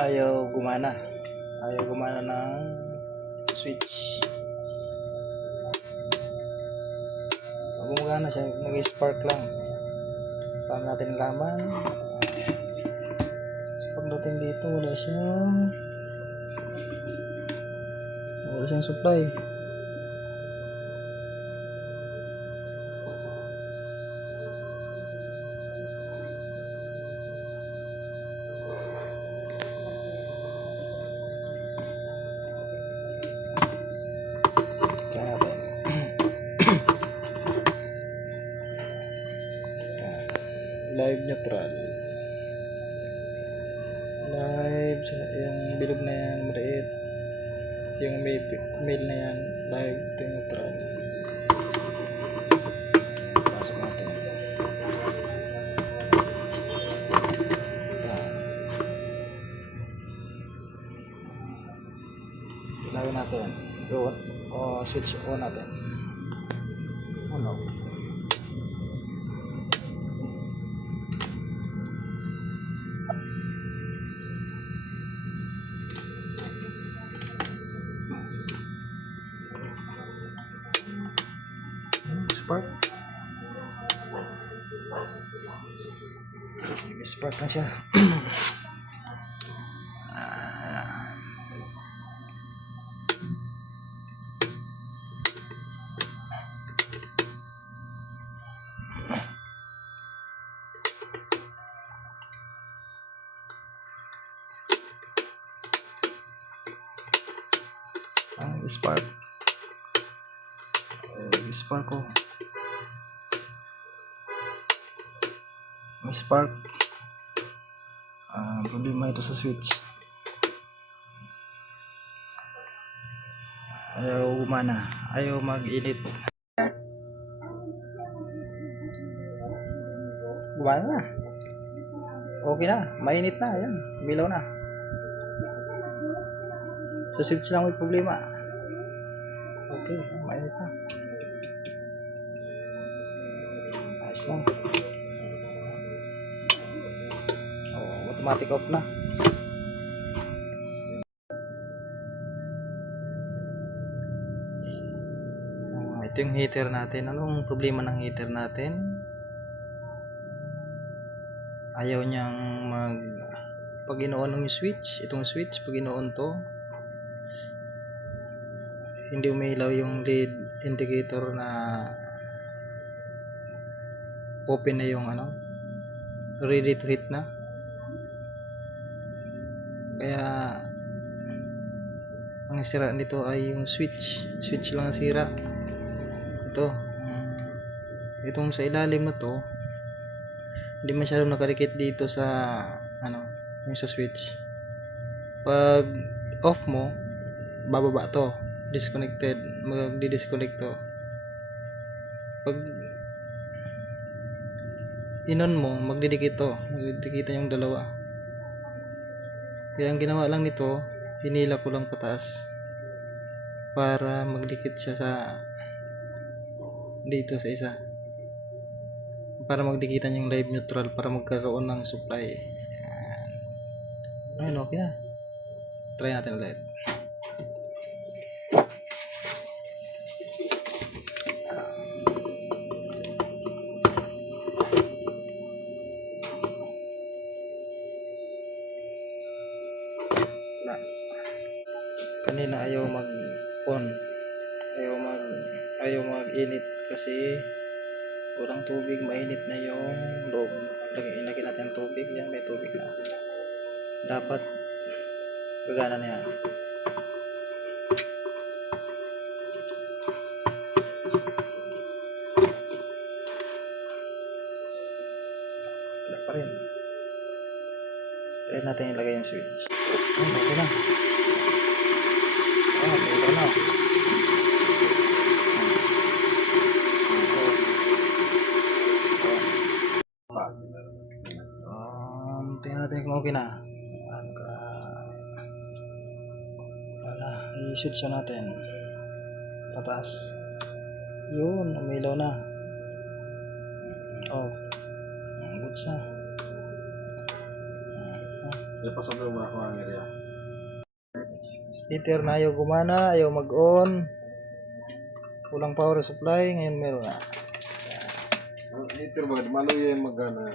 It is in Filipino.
Ayaw gumana ng switch. Pag gumagana siya, nag-spark lang. Paano natin laman? Pagdating dito, wala siyang supply. Try natin. Live neutral. Live yung bilog na yan, maliit. Yung mail na yan, live to neutral. Pasok natin. Lagyan natin. Switch on natin. On off. Spark. Spark na siya. Spark. Spark ko. May spark. Problema ito sa switch. Ayaw gumana. Ayaw mag-init. Gumana na. Okay na. Mainit na. Ayan. Bilaw na. Sa switch lang may problema. Okay. Mainit na. Ayos lang. Automatic off na. Ito yung heater natin. Anong problema ng heater natin? Ayaw niyang pag ino-on yung switch, itong switch pag ino-on to, hindi umilaw yung lead indicator na open na yung ready to hit na. Kaya ang sira nito ay yung switch lang ang sira. Itong sa ilalim na to, hindi masyadong nakadikit dito sa yung sa switch. Pag off mo, bababa to, disconnected, magdi-disconnect to. Pag inon mo, magdidikit yung dalawa. Kaya ang ginawa lang nito, hinila ko lang pataas para magdikit siya sa dito sa isa, para magdikitan yung live neutral, para magkaroon ng supply. Ayan, okay na. Try natin ulit. Kanina ayaw mag-on, ayaw mag-init kasi walang tubig, mainit na yung loob. Lagyan natin ng tubig. Yan, may tubig na. Dapat gagana na yan. Wala pa rin. Try natin ilagay yung switch. Okay na. Okay na. Tingnan natin kung okay na. I-switch natin pataas. Yun, umilaw na. Off. Good siya. Napasok mo ako ang area. Heater na ayaw gumana, ayaw mag-on. Kulang power supply, ngayon meron na. Ang heater ba, malo yung magana.